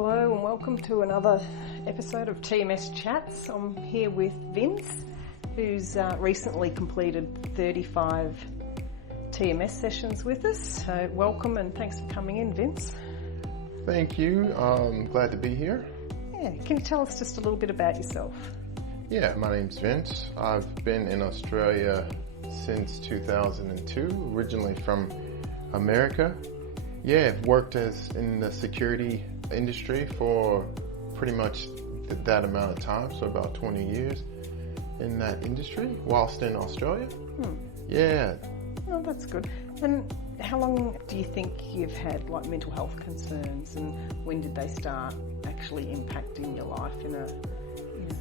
Hello and welcome to another episode of TMS Chats. I'm here with Vince, who's recently completed 35 TMS sessions with us. So welcome and thanks for coming in, Vince. Thank you. Glad to be here. Yeah, can you tell us just a little bit about yourself? Yeah, my name's Vince. I've been in Australia since 2002, originally from America. Yeah, I've worked in the security industry for pretty much that amount of time, so about 20 years in that industry whilst in Australia. Yeah. Oh, that's good. And how long do you think you've had like mental health concerns, and when did they start actually impacting your life in a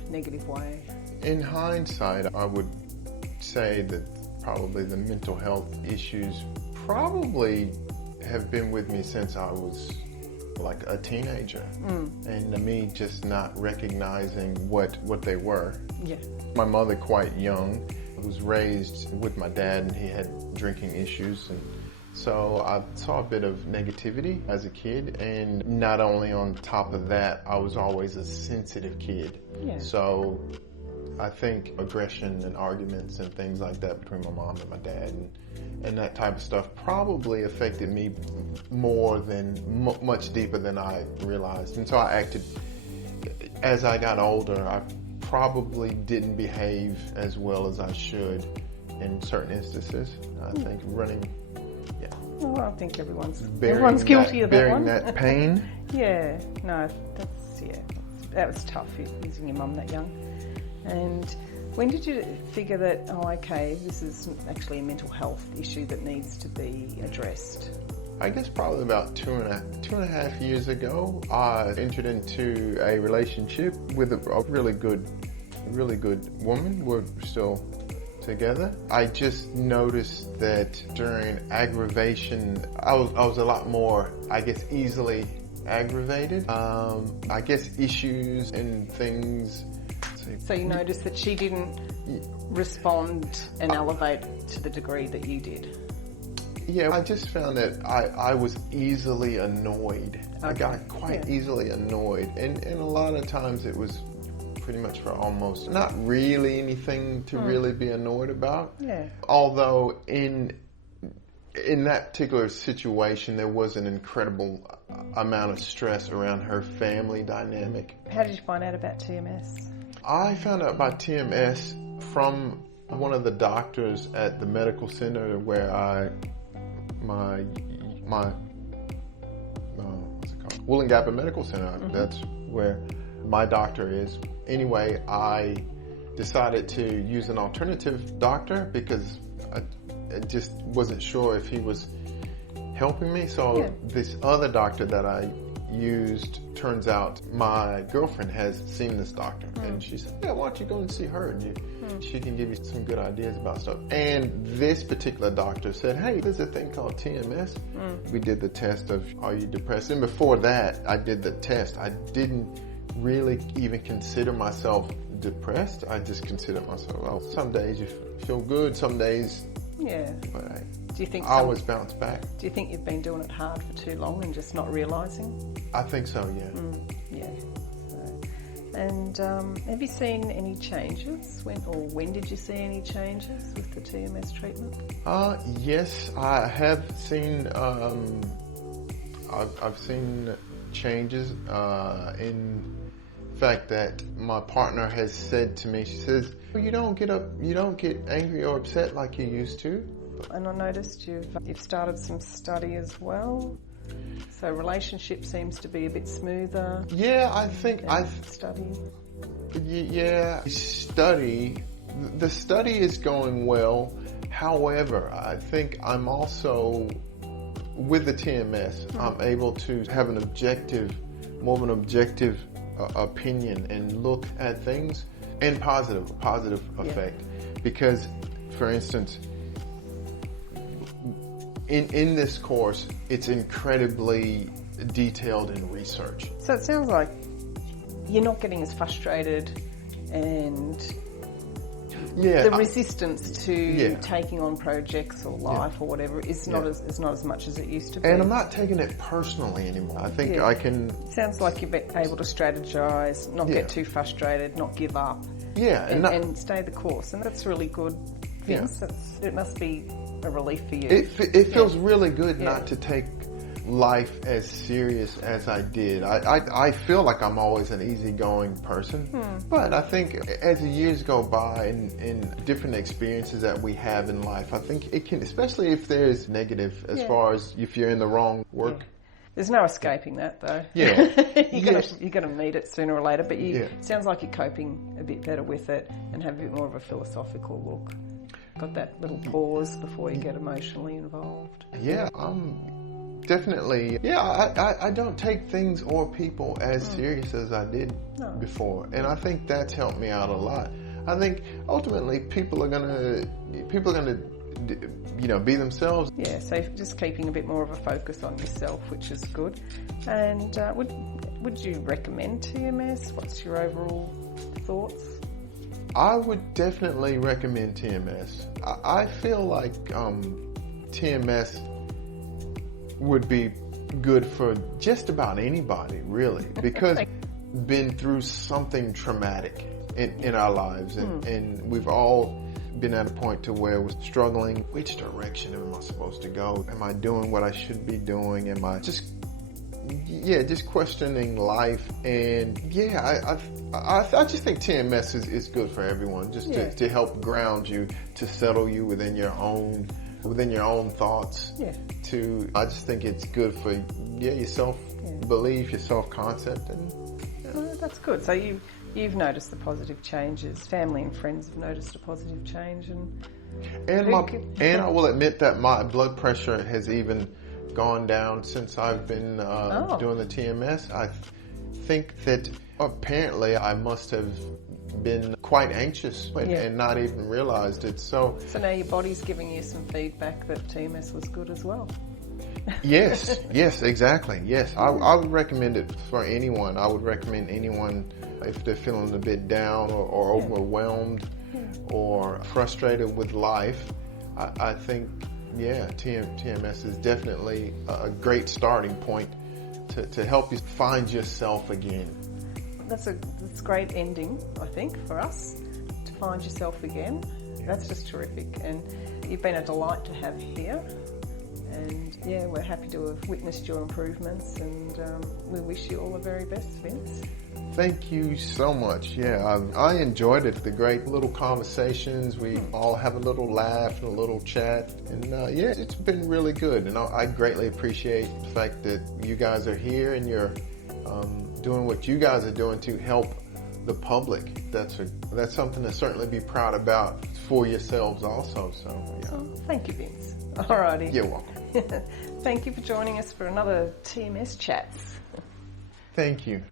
negative way? In hindsight, I would say that probably the mental health issues probably have been with me since I was like a teenager, and me just not recognizing what they were. Yeah. My mother, quite young, was raised with my dad, and he had drinking issues, and so I saw a bit of negativity as a kid. And not only on top of that, I was always a sensitive kid. Yeah. So I think aggression and arguments and things like that between my mom and my dad and that type of stuff probably affected me more than much deeper than I realized. And so I acted, as I got older, I probably didn't behave as well as I should in certain instances. I think Well, I think everyone's guilty of that one. Bearing that pain. Yeah, no, that was tough, losing your mum that young. And when did you figure that, this is actually a mental health issue that needs to be addressed? I guess probably about two and a half years ago, I entered into a relationship with a really good woman. We're still together. I just noticed that during aggravation, I was a lot more, easily aggravated. Issues and things. So you noticed that she didn't respond and elevate to the degree that you did? Yeah, I just found that I was easily annoyed. I got quite easily annoyed. And a lot of times it was pretty much for almost not really anything to really be annoyed about. Yeah. Although in that particular situation, there was an incredible amount of stress around her family dynamic. How did you find out about TMS? I found out about TMS from one of the doctors at the medical center where what's it called? Wollongabba Medical Center. That's where my doctor is. Anyway, I decided to use an alternative doctor because I just wasn't sure if he was helping me. So this other doctor that I used, turns out my girlfriend has seen this doctor, and she said, yeah, why don't you go and see her, and she can give you some good ideas about stuff. And this particular doctor said, hey, there's a thing called TMS. We did the test of, are you depressed? And before that, I did the test. I didn't really even consider myself depressed. I just considered myself, well, some days you feel good, some days, but do you think I always bounce back. Do you think you've been doing it hard for too long and just not realising? I think so, yeah. Yeah. So, and have you seen any changes? When did you see any changes with the TMS treatment? Yes, I have seen. I've seen changes in fact that my partner has said to me. She says, "You don't get angry or upset like you used to." And I noticed you've started some study as well. So relationship seems to be a bit smoother. Yeah, I think study. Yeah, the study is going well. However, I think I'm also, with the TMS, I'm able to have more of an objective opinion and look at things in positive effect. Because, for instance, in this course, it's incredibly detailed in research. So it sounds like you're not getting as frustrated and the resistance to taking on projects or life or whatever is not as much as it used to be. And I'm not taking it personally anymore. I think I can... Sounds like you're able to strategise, not get too frustrated, not give up. Yeah. And stay the course. And that's really good, Vince. It must be a relief for you. It feels really good not to take life as serious as I did. I feel like I'm always an easygoing person, but I think as the years go by and different experiences that we have in life, I think it can, especially if there's negative as far as if you're in the wrong work. There's no escaping that though. Yeah. You're gonna meet it sooner or later, but sounds like you're coping a bit better with it and have a bit more of a philosophical look. Got that little pause before you get emotionally involved. Yeah, definitely. Yeah, I don't take things or people as serious as I did before, and I think that's helped me out a lot. I think ultimately people are gonna be themselves. Yeah, so just keeping a bit more of a focus on yourself, which is good. And would you recommend TMS? What's your overall thoughts? I would definitely recommend TMS. I feel like TMS would be good for just about anybody, really, because been through something traumatic in our lives, and we've all been at a point to where we're struggling. Which direction am I supposed to go? Am I doing what I should be doing? Am I just questioning life? And I just think TMS is good for everyone, just to help ground you, to settle you within your own thoughts. I just think it's good for your self-belief, your self-concept, and that's good. So you've noticed the positive changes. Family and friends have noticed a positive change, and I will admit that my blood pressure has even gone down since I've been doing the TMS. I think that apparently I must have been quite anxious and not even realized it. So now your body's giving you some feedback that TMS was good as well. Yes, exactly. Yes, I would recommend it for anyone. I would recommend anyone if they're feeling a bit down or overwhelmed or frustrated with life. I think, TMS is definitely a great starting point to help you find yourself again. That's a great ending, I think, for us, to find yourself again. That's just terrific, and you've been a delight to have here. And we're happy to have witnessed your improvements, and we wish you all the very best, Vince. Thank you so much. Yeah, I enjoyed it. The great little conversations. We all have a little laugh and a little chat, and it's been really good. And I greatly appreciate the fact that you guys are here and you're doing what you guys are doing to help the public. That's something to certainly be proud about for yourselves also. So thank you, Vince. Alrighty. You're welcome. Thank you for joining us for another TMS Chats. Thank you.